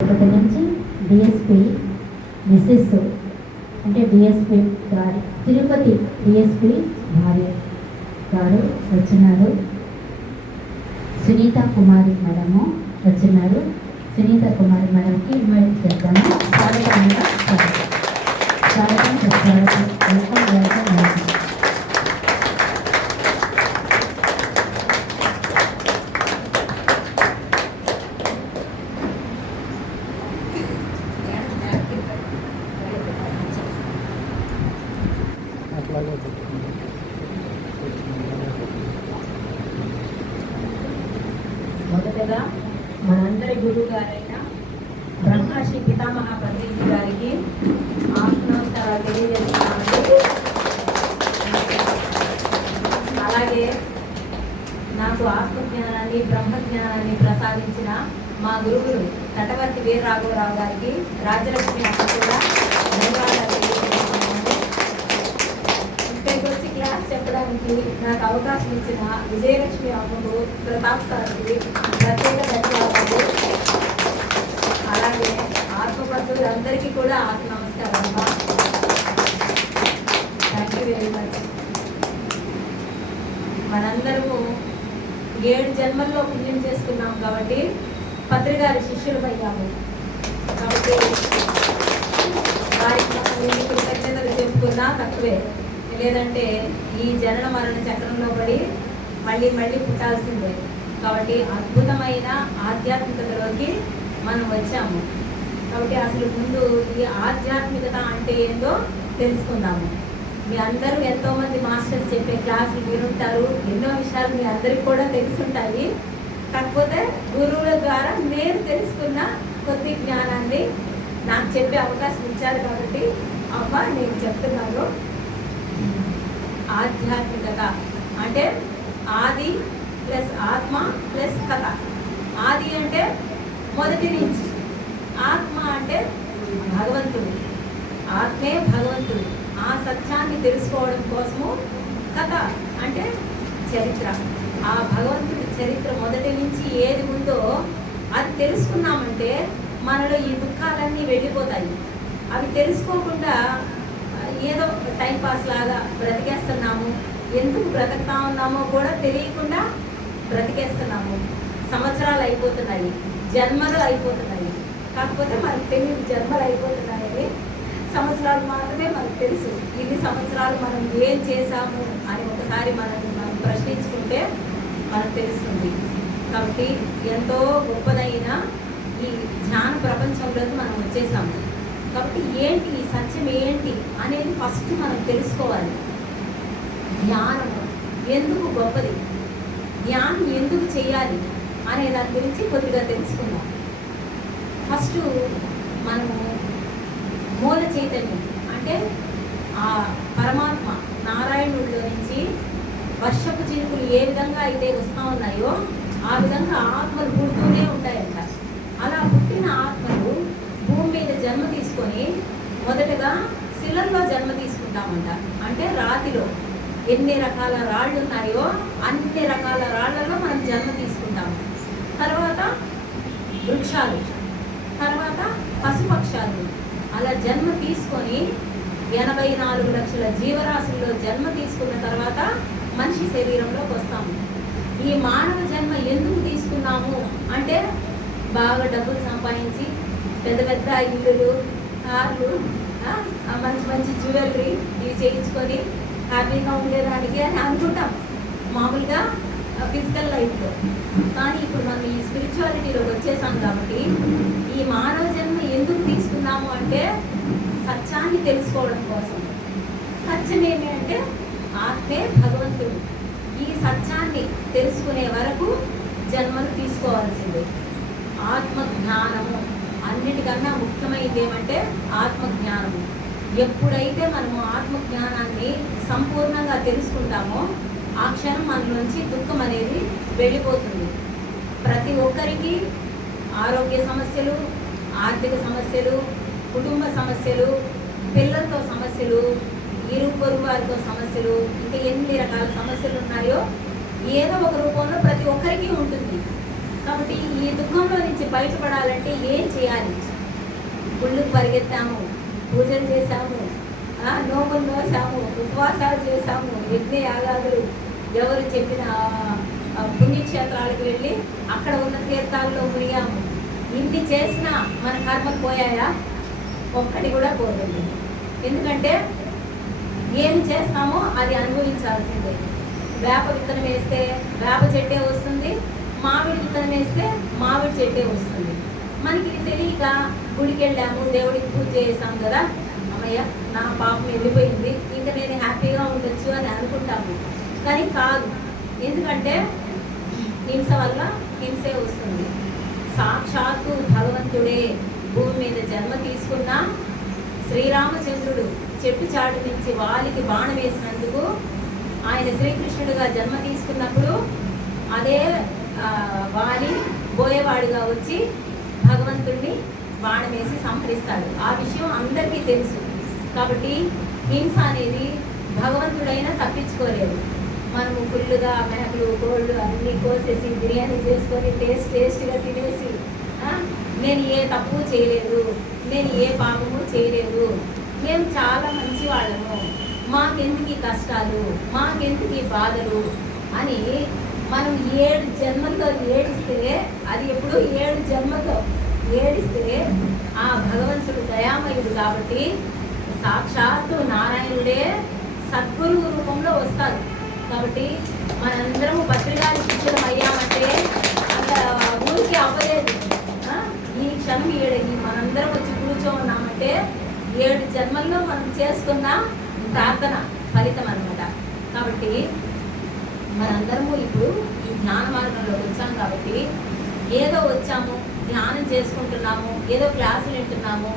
తిరుపతి నుంచి DSP missus అంటే DSP గారి తిరుపతి డిఎస్పి భార్య గారు వచ్చినారు. సునీత కుమారి మేడము వచ్చినారు. సునీత కుమారి మేడంకి ఇన్వైట్ చేద్దాము. స్వాగతంగా స్వాగతం. స్వాగతం స్వాగతం వెల్కమ్ వెల్కమ్ వెల్కమ్ అట్లాగే మొదటగా మనందరి గురువు గారైన బ్రహ్మశ్రీ పితామహ పత్రిజీ గారికి ఆత్మ నమస్కారాలు తెలియజేస్తున్నామండి అలాగే నాకు ఆత్మజ్ఞానాన్ని బ్రహ్మజ్ఞానాన్ని ప్రసాదించిన మా గురువులు తటవర్తి వీర రాఘవరావు గారికి రాజలక్ష్మి అక్క కూడా ధన్యవాదాలు తెలియజేస్తున్నామండి ఇక్కడికి క్లాస్ చెప్పడానికి నాకు అవకాశం ఇచ్చిన విజయలక్ష్మి అమ్మకు ప్రతాప్ సార్కి ప్రత్యేక ధన్యవాదాలు అలాగే ఆత్మబంధువులందరికీ కూడా ఆత్మ నమస్కారం అమ్మా. థ్యాంక్ యూ వెరీ మచ్ మనందరము ఏడు జన్మల్లో పుణ్యం చేసుకున్నాం కాబట్టి పత్రికారి శిష్యులమయ్యాము. కాబట్టి వారికి కృతజ్ఞతలు చెప్పుకున్నా తక్కువే. లేదంటే ఈ జనన మరణ చక్రంలో పడి మళ్ళీ మళ్ళీ పుట్టాల్సిందే. కాబట్టి అద్భుతమైన ఆధ్యాత్మికతలోకి మనం వచ్చాము. కాబట్టి అసలు ముందు ఈ ఆధ్యాత్మికత అంటే ఏందో తెలుసుకుందాము. మీ అందరూ ఎంతోమంది మాస్టర్స్ చెప్పే క్లాసులు వినుంటారు ఎన్నో విషయాలు మీ అందరికి కూడా తెలుసుంటాయి. కాకపోతే గురువుల ద్వారా నేను తెలుసుకున్న కొద్ది జ్ఞానాన్ని నాకు చెప్పే అవకాశం ఇచ్చారు కాబట్టి అమ్మ నేను చెప్తున్నాను. ఆధ్యాత్మికత అంటే ఆది ప్లస్ ఆత్మ ప్లస్ కథ. ఆది అంటే మొదటి నుంచి. ఆత్మ అంటే భగవంతుడు. ఆత్మే భగవంతుడు. ఆ సత్యాన్ని తెలుసుకోవడం కోసము కథ అంటే చరిత్ర. ఆ భగవంతుడి చరిత్ర మొదటి నుంచి ఏది ఉందో అది తెలుసుకున్నామంటే మనలో ఈ దుఃఖాలన్నీ వెళ్ళిపోతాయి. అవి తెలుసుకోకుండా ఏదో టైంపాస్ లాగా బ్రతికేస్తున్నాము. ఎందుకు బ్రతకతా ఉన్నామో కూడా తెలియకుండా బ్రతికేస్తున్నాము. సంవత్సరాలు అయిపోతున్నాయి. జన్మలు అయిపోతున్నాయి. కాకపోతే మనకు తెలియదు జన్మలు అయిపోతున్నాయని సంవత్సరాలు మాత్రమే మనకు తెలుసు. ఇన్ని సంవత్సరాలు మనం ఏం చేశాము అని ఒకసారి మనల్ని మనం ప్రశ్నించుకుంటే మనకు తెలుస్తుంది. కాబట్టి ఎంతో గొప్పదైన ఈ జ్ఞాన ప్రపంచంలోకి మనం వచ్చేసాము. కాబట్టి ఏంటి ఈ సత్యం ఏంటి అనేది ఫస్ట్ మనం తెలుసుకోవాలి. జ్ఞానం ఎందుకు గొప్పది? ధ్యానం ఎందుకు చేయాలి? అనే దాని గురించి కొద్దిగా తెలుసుకుందాం. ఫస్ట్ మనము మూల చైతన్యం అంటే ఆ పరమాత్మ నారాయణుడిలో నుంచి వర్షపు చినుకులు ఏ విధంగా అయితే వస్తూ ఉన్నాయో ఆ విధంగా ఆత్మలు పుడుతూనే ఉంటాయంట. అలా పుట్టిన ఆత్మలు భూమి మీద జన్మ తీసుకొని మొదటగా శిలల్లో జన్మ తీసుకుంటామంట. అంటే రాతిలో ఎన్ని రకాల రాళ్ళు ఉన్నాయో అన్ని రకాల రాళ్ళలో మనం జన్మ తీసుకుంటాము. తర్వాత వృక్షాలు. తర్వాత పశుపక్షాలు అలా జన్మ తీసుకొని ఎనభై నాలుగు లక్షల జీవరాశుల్లో జన్మ తీసుకున్న తర్వాత మనిషి శరీరంలోకి వస్తాము. ఈ మానవ జన్మ ఎందుకు తీసుకున్నాము? అంటే బాగా డబ్బులు సంపాదించి పెద్ద పెద్ద ఇల్లులు కార్లు మంచి మంచి జ్యువెలరీ ఇవి చేయించుకొని హ్యాపీగా ఉండేదానికి అని అనుకుంటాం. మామూలుగా ఫిజికల్ లైఫ్లో కానీ ఇప్పుడు మనం ఈ స్పిరిచువాలిటీలోకి వచ్చేసాం కాబట్టి ఈ మానవ జన్మ ఎందుకు తీసుకున్నాము అంటే సత్యాన్ని తెలుసుకోవడం కోసం. సత్యం ఏమి అంటే ఆత్మే భగవంతుడు. ఈ సత్యాన్ని తెలుసుకునే వరకు జన్మను తీసుకోవాల్సిందే. ఆత్మ జ్ఞానము అన్నిటికన్నా ముఖ్యమైనది ఏమంటే ఆత్మజ్ఞానము. ఎప్పుడైతే మనము ఆత్మజ్ఞానాన్ని సంపూర్ణంగా తెలుసుకుంటామో ఆ క్షణం మన నుంచి దుఃఖం అనేది వెళ్ళిపోతుంది. ప్రతి ఒక్కరికి ఆరోగ్య సమస్యలు ఆర్థిక సమస్యలు కుటుంబ సమస్యలు పిల్లలతో సమస్యలు ఇరు పొరుగు వారితో సమస్యలు ఇంకా ఎన్ని రకాల సమస్యలు ఉన్నాయో ఏదో ఒక రూపంలో ప్రతి ఒక్కరికి ఉంటుంది. కాబట్టి ఈ దుఃఖంలో నుంచి బయటపడాలంటే ఏం చేయాలి? గుళ్ళు పరిగెత్తాము పూజలు చేశాము నోములు నోసాము ఉపవాసాలు చేశాము యజ్ఞ యాగాదులు ఎవరు చెప్పిన పుణ్యక్షేత్రాలకు వెళ్ళి అక్కడ ఉన్న తీర్థాల్లో మునిగాము ఇన్ని చేసినా మన కర్మ పోయాయా? ఒక్కటి కూడా పోతుంది ఎందుకంటే ఏం చేస్తామో అది అనుభవించాల్సిందే. వేప విత్తనం వేస్తే వేప చెట్టే వస్తుంది మామిడి విత్తనం వేస్తే మామిడి చెట్టే వస్తుంది. మనకి తెలియక గుడికి వెళ్ళాము దేవుడికి పూజ చేసాం కదా. అమ్మయ్య నా పాపం వెళ్ళిపోయింది. ఇంకా నేను హ్యాపీగా ఉండొచ్చు అని అనుకుంటాము. కానీ కాదు. ఎందుకంటే హింస వల్ల హింసే వస్తుంది. సాక్షాత్తు భగవంతుడే భూమి మీద జన్మ తీసుకున్న శ్రీరామచంద్రుడు చెట్టు చాటు నుంచి వాలికి బాణ వేసినందుకు ఆయన శ్రీకృష్ణుడిగా జన్మ తీసుకున్నప్పుడు అదే వాలి బోయేవాడిగా వచ్చి భగవంతుడిని బాణం వేసి సంహరిస్తాడు. ఆ విషయం అందరికీ తెలుసు. కాబట్టి హింస అనేది భగవంతుడైనా తప్పించుకోలేడు. మనము ఫుల్గా మేకలు కోళ్ళు అన్నీ కోసేసి బిర్యానీ చేసుకొని టేస్ట్ టేస్ట్గా తినేసి నేను ఏ తప్పు చేయలేదు నేను ఏ పాపము చేయలేదు. మేము చాలా మంచి వాళ్ళము. మాకెందుకు ఈ కష్టాలు? మాకెందుకు ఈ బాధలు? అని మనం ఏడు జన్మల్లో ఏడిస్తే అది ఎప్పుడు ఏడు జన్మల్లో ఏడిస్తే ఆ భగవంతుడు దయామయుడు కాబట్టి సాక్షాత్తు నారాయణుడే సద్గురువు రూపంలో వస్తారు కాబట్టి మనందరము భద్రగారి శిక్షణం అయ్యామంటే అంత ఊరికి అవ్వలేదు ఈ క్షణం ఏడు మనందరం వచ్చి కూర్చోమన్నామంటే ఏడు జన్మల్లో మనం చేసుకున్న ప్రార్థన ఫలితం అనమాట కాబట్టి మనందరము ఇప్పుడు ఈ జ్ఞాన మార్గంలో వచ్చాం కాబట్టి ఏదో వచ్చాము ధ్యానం చేసుకుంటున్నాము ఏదో క్లాసులు వింటున్నాము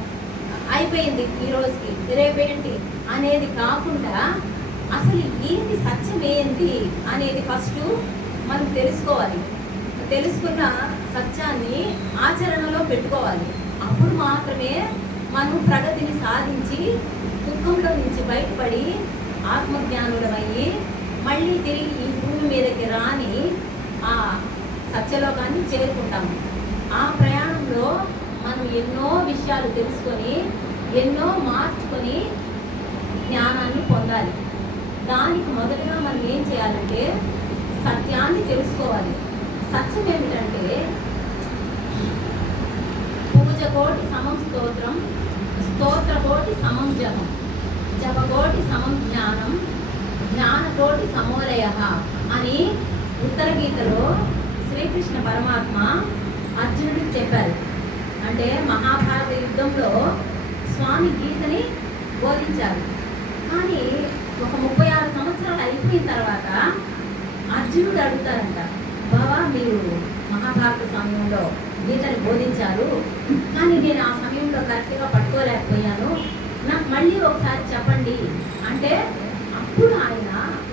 అయిపోయింది ఈ రోజుకి. రేపేంటి? అనేది కాకుండా అసలు ఏంటి సత్యం ఏంటి అనేది ఫస్ట్ మనం తెలుసుకోవాలి. తెలుసుకున్న సత్యాన్ని ఆచరణలో పెట్టుకోవాలి. అప్పుడు మాత్రమే మనం ప్రగతిని సాధించి దుఃఖంలో నుంచి బయటపడి ఆత్మజ్ఞానులమయ్యి మళ్ళీ తిరిగి ఈ భూమి మీదకి రాని ఆ సత్యలోకాన్ని చేరుకుంటాము ఆ ప్రయాణంలో మనం ఎన్నో విషయాలు తెలుసుకొని ఎన్నో మార్చుకొని జ్ఞానాన్ని పొందాలి. దానికి మొదటగా మనం ఏం చేయాలంటే సత్యాన్ని తెలుసుకోవాలి. సత్యం ఏమిటంటే పూజ కోటి సమం స్తోత్రం స్తోత్ర కోటి సమం జపం జపకోటి సమం జ్ఞానం జ్ఞానకోటి సమోలయ అని ఉత్తర గీతలో శ్రీకృష్ణ పరమాత్మ అర్జునుడికి చెప్పారు. అంటే మహాభారత యుద్ధంలో స్వామి గీతని బోధించారు. కానీ ఒక ముప్పై ఆరు సంవత్సరాలు అయిపోయిన తర్వాత అర్జునుడు అడుగుతారంట బాబా మీరు మహాభారత సమయంలో గీతని బోధించారు కానీ నేను ఆ సమయంలో కరెక్ట్గా పట్టుకోలేకపోయాను. నాకు మళ్ళీ ఒకసారి చెప్పండి. అంటే అప్పుడు ఆయన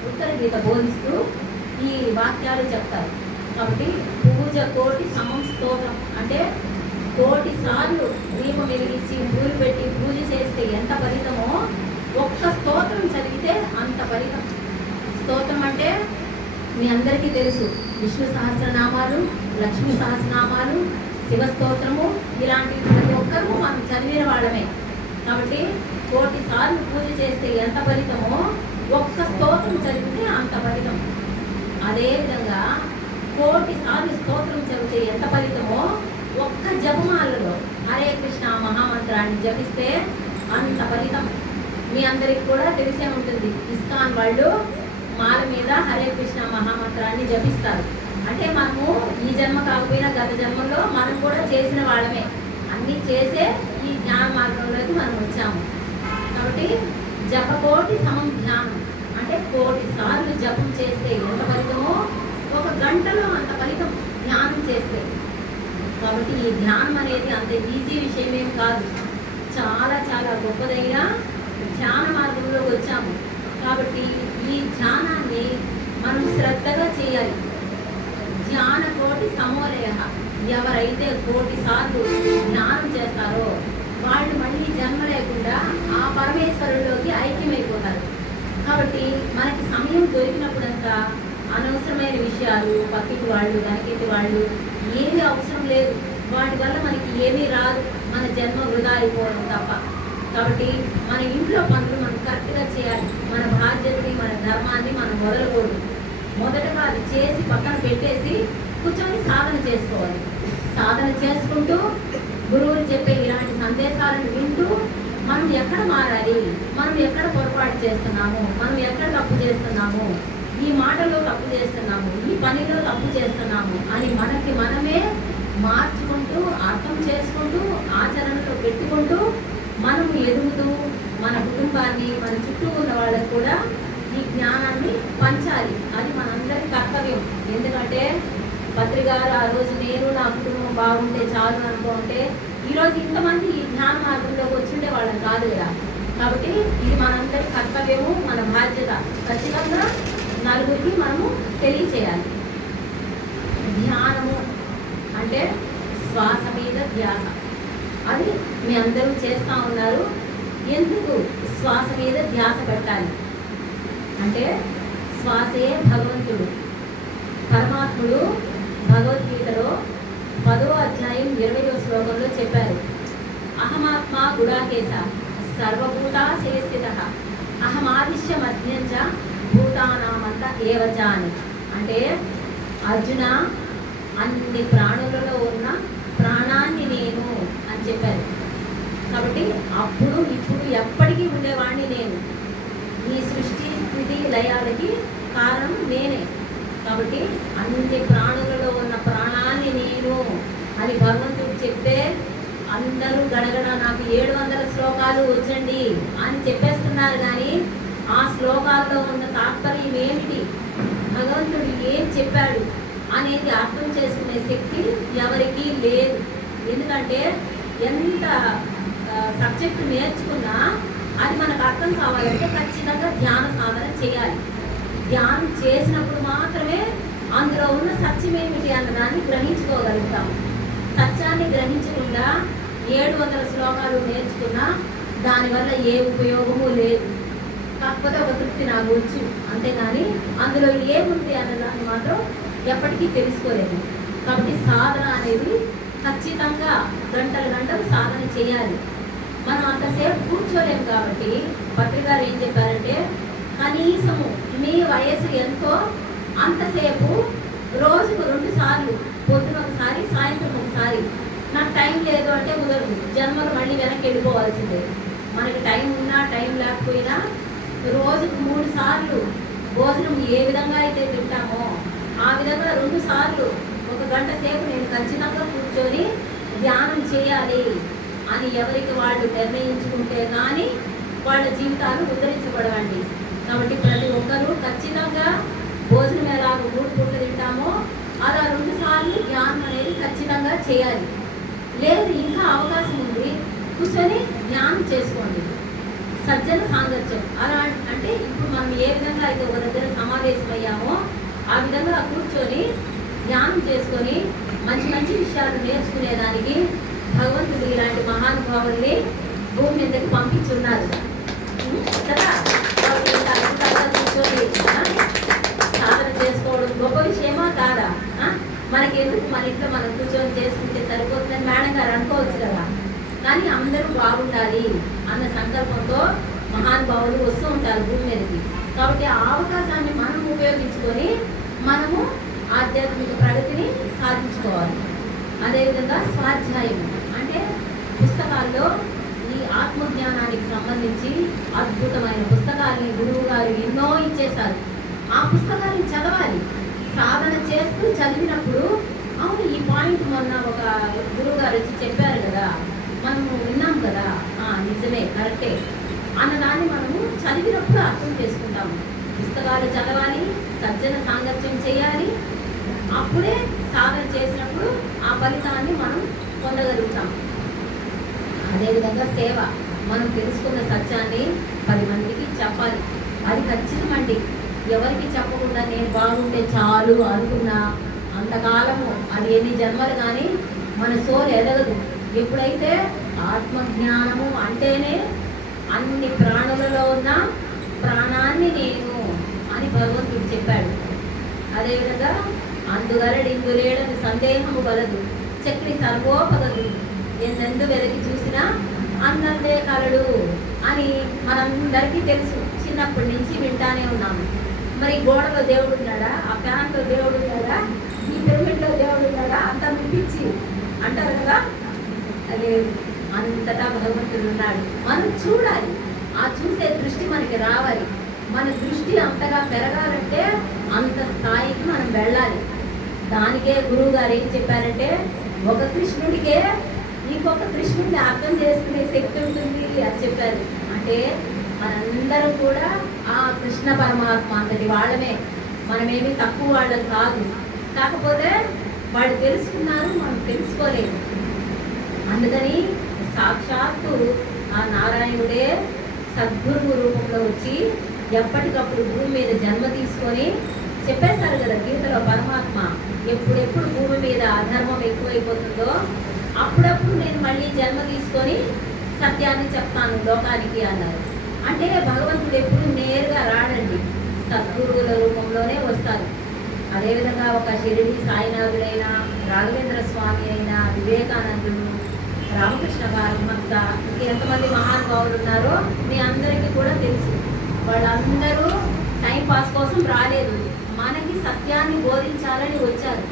ఉత్తర గీత బోధిస్తూ ఈ వాక్యాలు చెప్తారు. కాబట్టి పూజ కోటి సమం స్తోత్రం. అంటే కోటి సార్లు దీపం వెలిగించి పూలు పెట్టి పూజ చేస్తే ఎంత ఫలితమో ఒక్క స్తోత్రం చదివితే అంత ఫలితం. స్తోత్రం అంటే మీ అందరికీ తెలుసు. విష్ణు సహస్రనామాలు లక్ష్మీ సహస్రనామాలు శివ స్తోత్రము ఇలాంటి ప్రతి ఒక్కరూ మనం చదివిన వాళ్ళమే. కాబట్టి కోటి సార్లు పూజ చేస్తే ఎంత ఫలితమో ఒక్క స్తోత్రం చదివితే అంత ఫలితం. అదేవిధంగా కోటి సార్లు స్తోత్రం చదివితే ఎంత ఫలితమో ఒక్క జపమాలలో హరే కృష్ణ మహామంత్రాన్ని జపిస్తే అంత ఫలితం. మీ అందరికి కూడా తెలిసే ఉంటుంది. ఇస్కాన్ వాళ్ళు మాల మీద హరే కృష్ణ మహామంత్రాన్ని జపిస్తారు. అంటే మనము ఈ జన్మ కాకపోయినా గత జన్మలో మనం కూడా చేసిన వాళ్ళమే. అన్నీ చేసే ఈ జ్ఞాన మార్గంలోకి మనం వచ్చాము. కాబట్టి జపకోటి సమం జ్ఞానం. అంటే కోటి సార్లు జపం చేస్తే ఎంత ఫలితమో ఒక గంటలో అంత ఫలితం ధ్యానం చేస్తే. కాబట్టి ఈ ధ్యానం అనేది అంత ఈజీ విషయం ఏం కాదు. చాలా చాలా గొప్పదైన ధ్యాన మార్గంలోకి వచ్చాము. కాబట్టి ఈ ధ్యానాన్ని మనం శ్రద్ధగా చేయాలి. ధ్యాన కోటి సమోలయ ఎవరైతే కోటి సార్లు ధ్యానం చేస్తారో వాళ్ళు మళ్ళీ జన్మ లేకుండా ఆ పరమేశ్వరుడిలోకి ఐక్యమైపోతారు. కాబట్టి మనకి సమయం దొరికినప్పుడంతా అనవసరమైన విషయాలు పక్కింటి వాళ్ళు వెనకింటి వాళ్ళు ఏమీ అవసరం లేదు. వాటి వల్ల మనకి ఏమీ రాదు. మన జన్మ వృధా అయిపోవడం తప్ప. కాబట్టి మన ఇంట్లో పనులు మనం కరెక్ట్గా చేయాలి. మన బాధ్యతని మన ధర్మాన్ని మనం వదలకూడదు. మొదటగా అది చేసి పక్కన పెట్టేసి కూర్చొని సాధన చేసుకోవాలి. సాధన చేసుకుంటూ గురువులు చెప్పే ఇలాంటి సందేశాలను వింటూ మనం ఎక్కడ మారాలి? మనం ఎక్కడ పొరపాటు చేస్తున్నాము? మనం ఎక్కడ తప్పు చేస్తున్నాము? ఈ మాటలో తప్పు చేస్తున్నాము? ఈ పనిలో తప్పు చేస్తున్నాము? అని మనకి మనమే మార్చుకుంటూ అర్థం చేసుకుంటూ ఆచరణలో పెట్టుకుంటూ మనం ఎదుగుతూ మన కుటుంబాన్ని మన చుట్టూ ఉన్న వాళ్ళకు కూడా ఈ జ్ఞానాన్ని పంచాలి. అది మనందరి కర్తవ్యం. ఎందుకంటే పత్రికారు ఆ రోజు నేను నా కుటుంబం బాగుంటే చాలు అనుకుంటే ఈరోజు ఇంతమంది ఈ జ్ఞాన మార్గంలోకి వచ్చిండే వాళ్ళని కాదు కదా. కాబట్టి ఇది మనందరి కర్తవ్యము మన బాధ్యత. ఖచ్చితంగా నలుగురికి మనము తెలియచేయాలి. ధ్యానము అంటే శ్వాస మీద ధ్యాస. అది మీ అందరూ చేస్తూ ఉన్నారు. ఎందుకు? శ్వాస మీద ధ్యాస పెట్టాలి. అంటే శ్వాసే భగవంతుడు. పరమాత్ముడు భగవద్గీతలో పదో అధ్యాయం ఇరవయో శ్లోకంలో చెప్పారు. అహమాత్మ గుడాకేశ సర్వభూతా శేస్థిత అహమాదిశ్య మధ్యంచ భూతానామంత ఏవచ అని అంటే అర్జున అన్ని ప్రాణులలో ఉన్న ప్రాణాన్ని నేను చెప్పాను. చెప్పారు కాబట్టి అప్పుడు ఇప్పుడు ఎప్పటికీ ఉండేవాడిని నేను. ఈ సృష్టి స్థితి లయాలకి కారణం నేనే. కాబట్టి అన్ని ప్రాణులలో ఉన్న ప్రాణాన్ని నేను అని భగవంతుడు చెప్తే అందరూ గడగడ నాకు ఏడు వందల శ్లోకాలు వచ్చండి అని చెప్పేస్తున్నారు కానీ ఆ శ్లోకాల్లో ఉన్న తాత్పర్యం ఏమిటి? భగవంతుడు ఏం చెప్పాడు అనేది అర్థం చేసుకునే శక్తి ఎవరికీ లేదు. ఎందుకంటే ఎంత సబ్జెక్టు నేర్చుకున్నా అది మనకు అర్థం కావాలంటే ఖచ్చితంగా ధ్యాన సాధన చేయాలి. ధ్యానం చేసినప్పుడు మాత్రమే అందులో ఉన్న సత్యం ఏమిటి అన్నదాన్ని గ్రహించుకోగలుగుతాం. సత్యాన్ని గ్రహించకుండా ఏడు వందల శ్లోకాలు నేర్చుకున్నా దానివల్ల ఏ ఉపయోగము లేదు. కాకపోతే ఒక తృప్తి నాకు వచ్చు అంతేగాని అందులో ఏముంది అన్నదాన్ని మాత్రం ఎప్పటికీ తెలుసుకోలేదు. కాబట్టి సాధన అనేది ఖచ్చితంగా గంటలు గంటలు సాధన చేయాలి. మనం అంతసేపు కూర్చోలేము కాబట్టి పత్రికారు ఏం చెప్పారంటే కనీసము మీ వయసు ఎంతో అంతసేపు రోజుకు రెండు సార్లు పొద్దున ఒకసారి సాయంత్రం ఒకసారి నాకు టైం లేదు అంటే కుదరదు. జన్మలు మళ్ళీ వెనక్కి వెళ్ళిపోవాల్సిందే. మనకి టైం ఉన్నా టైం లేకపోయినా రోజుకు మూడు సార్లు భోజనం ఏ విధంగా అయితే తింటామో ఆ విధంగా రెండు సార్లు ఒక గంట సేపు నేను ఖచ్చితంగా కూర్చొని ధ్యానం చేయాలి అని ఎవరికి వాళ్ళు నిర్ణయించుకుంటే కానీ వాళ్ళ జీవితాలు ఉద్ధరించబడవండి. కాబట్టి ప్రతి ఒక్కరూ ఖచ్చితంగా భోజనం ఎలాగ మూడు పూటలు తింటామో అలా రెండు సార్లు ధ్యానం అనేది ఖచ్చితంగా చేయాలి. లేదు ఇంకా అవకాశం ఉంది. కూర్చొని ధ్యానం చేసుకోండి. సజ్జన సాంగత్యం. అలా అంటే ఇప్పుడు మనం ఏ విధంగా అయితే ఒక దగ్గర సమావేశమయ్యామో ఆ విధంగా కూర్చొని ధ్యానం చేసుకొని మంచి మంచి విషయాలు నేర్చుకునేదానికి భగవంతుడు ఇలాంటి మహానుభావుల్ని భూమి మీదకి పంపించున్నారు. కదా? కూర్చొని సాధన చేసుకోవడం గొప్ప విషయమా కాదా? మనకి మనకెందుకు మన ఇంట్లో మనం కూర్చొని చేసుకుంటే సరిపోతుందని మేడం గారు అనుకోవచ్చు కదా? కానీ అందరూ బాగుండాలి అన్న సంకల్పంతో మహానుభావులు వస్తూ ఉంటారు భూమి మీదకి. కాబట్టి ఆ అవకాశాన్ని మనం ఉపయోగించుకొని మనము ఆధ్యాత్మిక ప్రగతిని సాధించుకోవాలి. అదేవిధంగా స్వాధ్యాయం అంటే పుస్తకాల్లో ఈ ఆత్మజ్ఞానానికి సంబంధించి అద్భుతమైన పుస్తకాలని గురువు గారు ఎన్నో ఇచ్చేశారు. ఆ పుస్తకాన్ని చదవాలి. సాధన చేస్తూ చదివినప్పుడు అవును ఈ పాయింట్ మొన్న ఒక గురువు గారు వచ్చి చెప్పారు కదా మనము విన్నాం కదా నిజమే కరెక్టే. అన్నదాన్ని మనము చదివినప్పుడు అర్థం చేసుకుంటాము. పుస్తకాలు చదవాలి సజ్జన సాంగత్యం చేయాలి అప్పుడే సాధన చేసినప్పుడు ఆ ఫలితాన్ని మనం పొందగలుగుతాం. అదేవిధంగా సేవ మనం తెలుసుకున్న సత్యాన్ని పది మందికి చెప్పాలి. అది ఖచ్చితమండి. ఎవరికి చెప్పకుండా నేను బాగుంటే చాలు అనుకున్నా అంతకాలము అది ఎన్ని జన్మలు కానీ మన సోలు ఎదగదు. ఎప్పుడైతే ఆత్మజ్ఞానము అంటేనే అన్ని ప్రాణులలో ఉన్న ప్రాణాన్ని నేను అని భగవంతుడు చెప్పాడు. అదేవిధంగా అందుగలడి ఇందులేడని సందేహము కలదు చక్రి సర్వోపగదు ఎందెందు వెదకి చూసినా అందందే కలడు అని మనందరికీ తెలుసు. చిన్నప్పటి నుంచి వింటానే ఉన్నాము. మరి గోడలో దేవుడు ఉన్నాడా? ఆ ఫ్యాన్లో దేవుడు ఉన్నాడా? ఈ పిరమిడ్లో దేవుడు ఉన్నాడా? అంత పిచ్చి అంటారు కదా? అదే అంతటా భగవంతుడు ఉన్నాడు. మనం చూడాలి. ఆ చూసే దృష్టి మనకి రావాలి. మన దృష్టి అంతగా పెరగాలంటే అంత స్థాయికి మనం వెళ్ళాలి. దానికే గురువు గారు ఏం చెప్పారంటే ఒక కృష్ణుడికే ఇంకొక కృష్ణుడిని అర్థం చేసుకునే శక్తి ఉంటుంది అని చెప్పారు. అంటే మనందరం కూడా ఆ కృష్ణ పరమాత్మ అంతటి వాళ్ళమే. మనమేమి తక్కువ వాళ్ళం కాదు. కాకపోతే వాళ్ళు తెలుసుకున్నారు మనం తెలుసుకోలేము. అందుకని సాక్షాత్తు ఆ నారాయణుడే సద్గురువు రూపంలో వచ్చి ఎప్పటికప్పుడు భూమి మీద జన్మ తీసుకొని చెప్పేస్తారు కదా గీతలో పరమాత్మ ఎప్పుడెప్పుడు భూమి మీద అధర్మం ఎక్కువైపోతుందో అప్పుడప్పుడు నేను మళ్ళీ జన్మ తీసుకొని సత్యాన్ని చెప్తాను లోకానికి అన్నారు. అంటే భగవంతుడు ఎప్పుడు నేరుగా రాడండి. సద్గురువుల రూపంలోనే వస్తారు అదేవిధంగా ఒక షిరిడి సాయినాథుడైన రాఘవేంద్ర స్వామి అయిన వివేకానందుడు రామకృష్ణ పరమహంస ఎంతమంది మహానుభావులు ఉన్నారో మీ అందరికీ కూడా తెలుసు. వాళ్ళందరూ టైం పాస్ కోసం రాలేదు. సత్యాన్ని బోధించాలని వచ్చారు.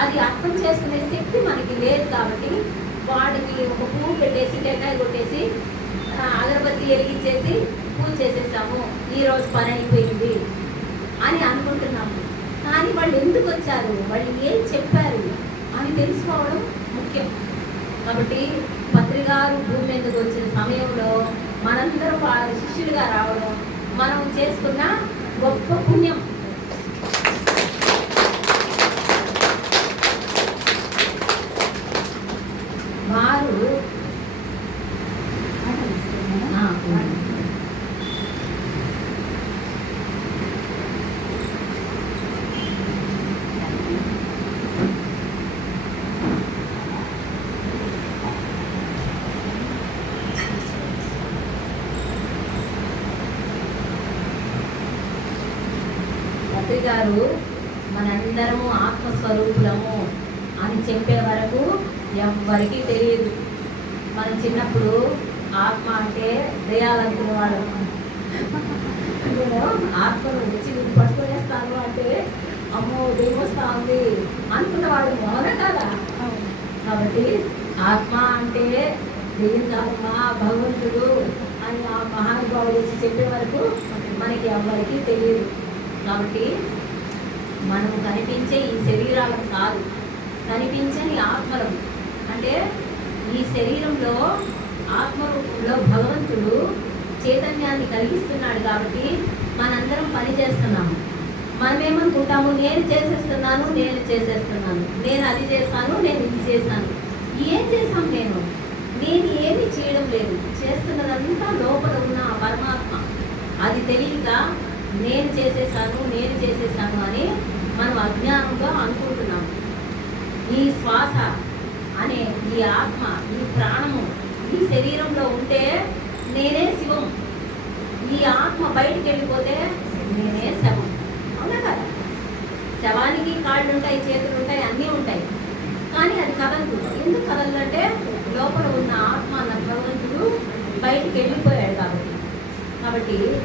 అది అర్థం చేసుకునే శక్తి మనకి లేదు కాబట్టి వాడికి ఒక పువ్వు పెట్టేసి టెంకాయ కొట్టేసి అగరబత్తి వెలిగించేసి పూజ చేసేసాము. ఈ రోజు పని అయిపోయింది అని అనుకుంటున్నాము. కానీ వాళ్ళు ఎందుకు వచ్చారు? వాళ్ళు ఏం చెప్పారు అని తెలుసుకోవడం ముఖ్యం. కాబట్టి పత్రికారు భూమి మీదకు వచ్చిన సమయంలో మనందరం వాళ్ళ శిష్యులుగా రావడం మనం చేసుకున్న గొప్ప పుణ్యం వారు ఆ, పత్రి గారు మనందరము ఆత్మస్వరూపులము అని చెప్పే వరకు ఎవ్వరికీ తెలియదు. మనం చిన్నప్పుడు ఆత్మ అంటే దయాలనుకునే వాళ్ళం ఆత్మను వచ్చి నేను పట్టుకునేస్తాను అంటే అమ్మో దేవస్తా ఉంది అనుకున్నవాడు వాళ్ళు కదా. కాబట్టి ఆత్మ అంటే దెయ్యం భగవంతుడు అని ఆ మహానుభావుడు వచ్చి చెప్పే వరకు మనకి ఎవ్వరికీ తెలియదు. కాబట్టి మనం కనిపించే ఈ శరీరాలు కాదు. కనిపించని ఆత్మలం అంటే ఈ శరీరంలో ఆత్మరూపంలో భగవంతుడు చైతన్యాన్ని కలిగిస్తున్నాడు కాబట్టి మనందరం పని చేస్తున్నాము. మనమేమనుకుంటాము? నేను చేసేస్తున్నాను నేను చేసేస్తున్నాను. నేను అది చేస్తాను నేను ఇది చేశాను. ఏం చేశాం నేను నేను ఏమీ చేయడం లేదు. చేస్తున్నదంతా లోపల ఉన్న పరమాత్మ. అది తెలియక నేను చేసేసాను నేను చేసేసాను అని మనం అజ్ఞానంగా అనుకుంటున్నాం. ఈ శ్వాస అనే ఈ ఆత్మ ఈ ప్రాణము ఈ శరీరంలో ఉంటే నేనే శివం. ఈ ఆత్మ బయటికి వెళ్ళిపోతే నేనే శవం. అవునా కదా? శవానికి కాళ్ళు ఉంటాయి చేతులు ఉంటాయి అన్నీ ఉంటాయి. కానీ అది కదలదు. ఎందుకు కదలంటే లోపల ఉన్న ఆత్మ అన్న భగవంతుడు బయటికి వెళ్ళిపోయాడు కాబట్టి. కాబట్టి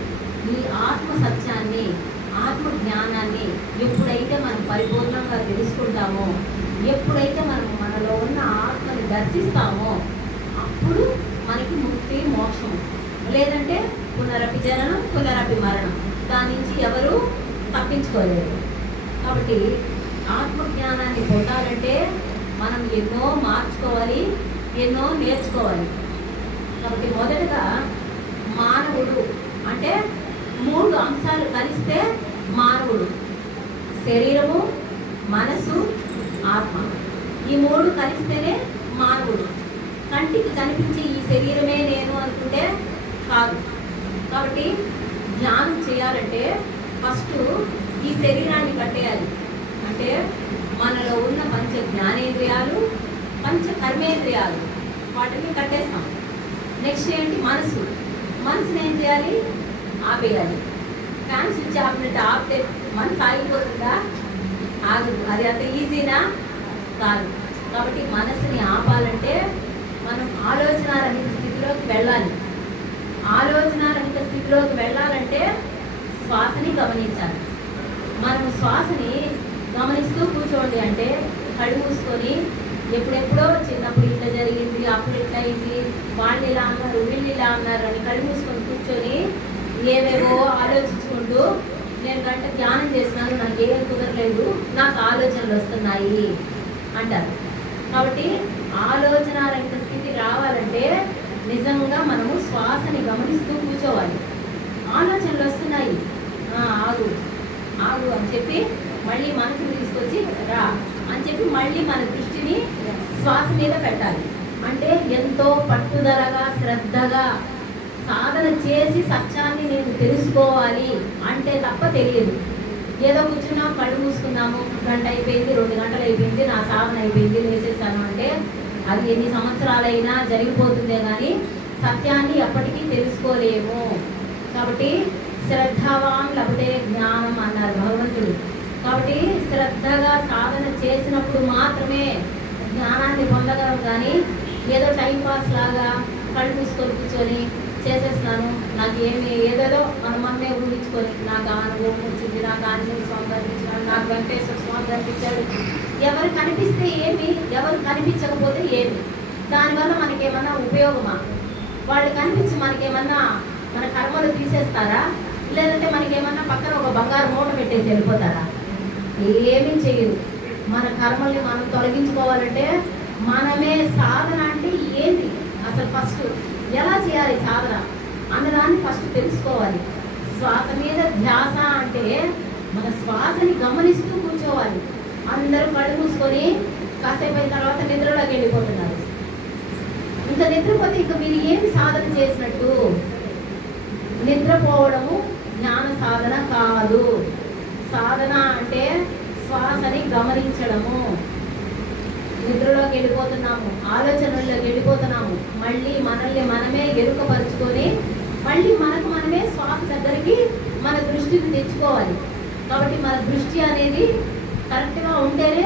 ఈ ఆత్మ సత్యాన్ని ఆత్మ జ్ఞానాన్ని ఎప్పుడైతే మనం పరిపూర్ణంగా తెలుసుకుంటామో ఎప్పుడైతే మనం మనలో ఉన్న ఆత్మని దర్శిస్తామో అప్పుడు మనకి ముక్తి మోక్షం. లేదంటే పునరపి జననం పునరపి మరణం దాని నుంచి ఎవరు తప్పించుకోలేరు. కాబట్టి ఆత్మజ్ఞానాన్ని పొందాలంటే మనం ఎన్నో మార్చుకోవాలి ఎన్నో నేర్చుకోవాలి. కాబట్టి మొదటగా మానవుడు అంటే మూడు అంశాలు కలిస్తే మానవుడు శరీరము మనసు ఆత్మ. ఈ మూడు కలిస్తేనే మానవుడు. కంటికి కనిపించే ఈ శరీరమే నేను అనుకుంటే కాదు. కాబట్టి ధ్యానం చేయాలంటే ఫస్ట్ ఈ శరీరాన్ని కట్టేయాలి. అంటే మనలో ఉన్న పంచ జ్ఞానేంద్రియాలు పంచ కర్మేంద్రియాలు వాటిని కట్టేస్తాం. నెక్స్ట్ ఏంటి? మనసు. మనసుని ఏం చేయాలి? ఆపేయాలి. ఫ్యాన్ స్విచ్ ఆపినట్టు ఆపితే మనసు ఆగిపోతుందా ఆగదు అది అంత ఈజీనా? కాదు. కాబట్టి మనసుని ఆపాలంటే మనం ఆలోచన రహిత స్థితిలోకి వెళ్ళాలి. ఆలోచన రహిత స్థితిలోకి వెళ్ళాలంటే శ్వాసని గమనించాలి. మనం శ్వాసని గమనిస్తూ కూర్చోండి అంటే కళ్ళు మూసుకొని ఎప్పుడెప్పుడో చిన్నప్పుడు ఇట్లా జరిగింది అప్పుడు ఇట్లా అయింది వాళ్ళు ఇలా అన్నారు వీళ్ళు ఇలా అన్నారు అని కళ్ళు మూసుకొని కూర్చొని ఏవేవో ఆలోచించుకుంటూ నేను గంట ధ్యానం చేసినాను నాకు ఏం కుదరలేదు నాకు ఆలోచనలు వస్తున్నాయి అంటారు. కాబట్టి ఆలోచన రహిత స్థితి రావాలంటే నిజంగా మనము శ్వాసని గమనిస్తూ కూర్చోవాలి. ఆలోచనలు వస్తున్నాయి. ఆగు ఆగు అని చెప్పి మళ్ళీ మనసుని తీసుకొచ్చి రా అని చెప్పి మళ్ళీ మన దృష్టిని శ్వాస మీద పెట్టాలి. అంటే ఎంతో పట్టుదలగా శ్రద్ధగా సాధన చేసి సత్యాన్ని నేను తెలుసుకోవాలి అంటే తప్ప తెలియదు. ఏదో కూర్చున్నాం కళ్ళు మూసుకున్నాము గంట అయిపోయింది రెండు గంటలు అయిపోయింది నా సాధన అయిపోయింది వేసేసాను అంటే అది ఎన్ని సంవత్సరాలైనా జరిగిపోతుందే కానీ సత్యాన్ని ఎప్పటికీ తెలుసుకోలేము. కాబట్టి శ్రద్ధవాన్ లభతే జ్ఞానం అన్నారు భగవంతుడు. కాబట్టి శ్రద్ధగా సాధన చేసినప్పుడు మాత్రమే జ్ఞానాన్ని పొందగలం కానీ ఏదో టైం పాస్ లాగా కళ్ళు మూసుకొని కూర్చొని చేసేస్తున్నాను నాకు ఏమి ఏదేదో మన మనమే ఊహించుకొని నాకు అనుభవం వచ్చింది నాకు ఆంజనేయ స్వామి కనిపించాడు నాకు వెంకటేశ్వర స్వామి కనిపించాడు ఎవరు కనిపిస్తే ఏమి ఎవరు కనిపించకపోతే ఏమి. దానివల్ల మనకేమన్నా ఉపయోగమా? వాళ్ళు కనిపించి మనకేమన్నా మన కర్మలు తీసేస్తారా? లేదంటే మనకేమన్నా పక్కన ఒక బంగారు మూట పెట్టేసి వెళ్ళిపోతారా? ఏమీ చేయదు మన కర్మల్ని మనం తొలగించుకోవాలంటే మనమే సాధన అంటే ఏంది? అసలు ఫస్ట్ ఎలా చేయాలి సాధన అన్నదాన్ని ఫస్ట్ తెలుసుకోవాలి. శ్వాస మీద ధ్యాస అంటే మన శ్వాసని గమనిస్తూ కూర్చోవాలి. అందరూ కళ్ళు మూసుకొని కాసేపు అయిన తర్వాత నిద్రలోకి వెళ్ళిపోతున్నారు. ఇంత నిద్రపోతే ఇంకా మీరు ఏమి సాధన చేసినట్టు? నిద్రపోవడము జ్ఞాన సాధన కాదు. సాధన అంటే శ్వాసని గమనించడము. నిద్రలోకి వెళ్ళిపోతున్నాము ఆలోచనల్లోకి వెళ్ళిపోతున్నాము. మళ్ళీ మనల్ని మనమే ఎరుకపరుచుకొని మళ్ళీ మనకు మనమే శ్వాస దగ్గరికి మన దృష్టిని తెచ్చుకోవాలి. కాబట్టి మన దృష్టి అనేది కరెక్ట్గా ఉంటేనే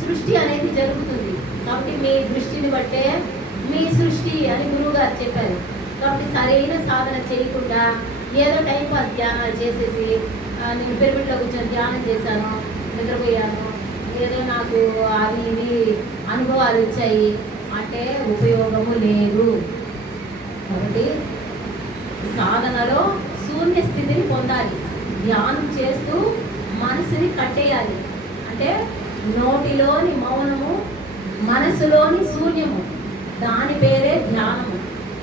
సృష్టి అనేది జరుగుతుంది. కాబట్టి మీ దృష్టిని బట్టే మీ సృష్టి అని గురువు గారు చెప్పారు. కాబట్టి సరైన సాధన చేయకుండా ఏదో టైం పాస్ ధ్యానాలు చేసేసి నేను పెరుగుట్లో కూర్చొని ధ్యానం చేశాను నిద్రపోయాను ఏదో నాకు అవి ఇవి అనుభవాలు వచ్చాయి అంటే ఉపయోగము లేదు. కాబట్టి సాధనలో శూన్య స్థితిని పొందాలి. ధ్యానం చేస్తూ మనసుని కట్టేయాలి. అంటే నోటిలోని మౌనము మనసులోని శూన్యము దాని పేరే ధ్యానము.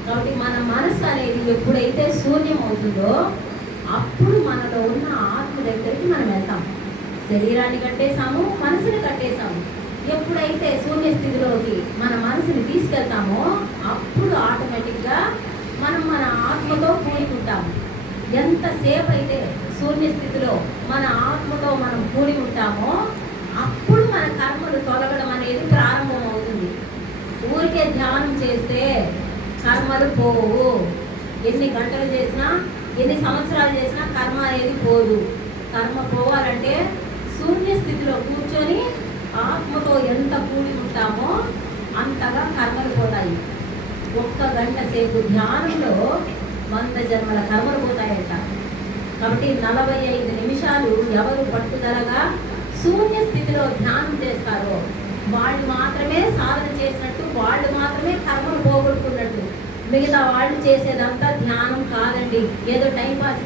కాబట్టి మన మనసు అనేది ఎప్పుడైతే శూన్యం అవుతుందో అప్పుడు మనలో ఉన్న ఆత్మ దగ్గరికి మనం వెళ్తాం. శరీరాన్ని కట్టేశాము మనసుని కట్టేశాము. ఎప్పుడైతే శూన్య స్థితిలోకి మన మనసుని తీసుకెళ్తామో అప్పుడు ఆటోమేటిక్గా మనం మన ఆత్మతో కూడుకుంటాము. ఎంతసేపు అయితే శూన్య స్థితిలో మన ఆత్మతో మనం కూడి ఉంటామో అప్పుడు మన కర్మలు తొలగడం అనేది ప్రారంభం అవుతుంది ఊరికే ధ్యానం చేస్తే కర్మలు పోవు. ఎన్ని గంటలు చేసినా ఎన్ని సంవత్సరాలు చేసినా కర్మ అనేది పోదు. కర్మ పోవాలంటే శూన్య స్థితిలో కూర్చొని ఆత్మతో ఎంత కూడి ఉంటామో అంతగా కర్మలు పోతాయి. ఒక్క గంట సేపు ధ్యానంలో వంద జన్మల కర్మలు పోతాయట. కాబట్టి నలభై ఐదు నిమిషాలు ఎవరు పట్టుదలగా శూన్య స్థితిలో ధ్యానం చేస్తారో వాళ్ళు మాత్రమే సాధన చేసినట్టు వాళ్ళు మాత్రమే కర్మలు పోగొట్టుకున్నట్టు. మిగతా వాళ్ళు చేసేదంతా ధ్యానం కాదండి. ఏదో టైం పాస్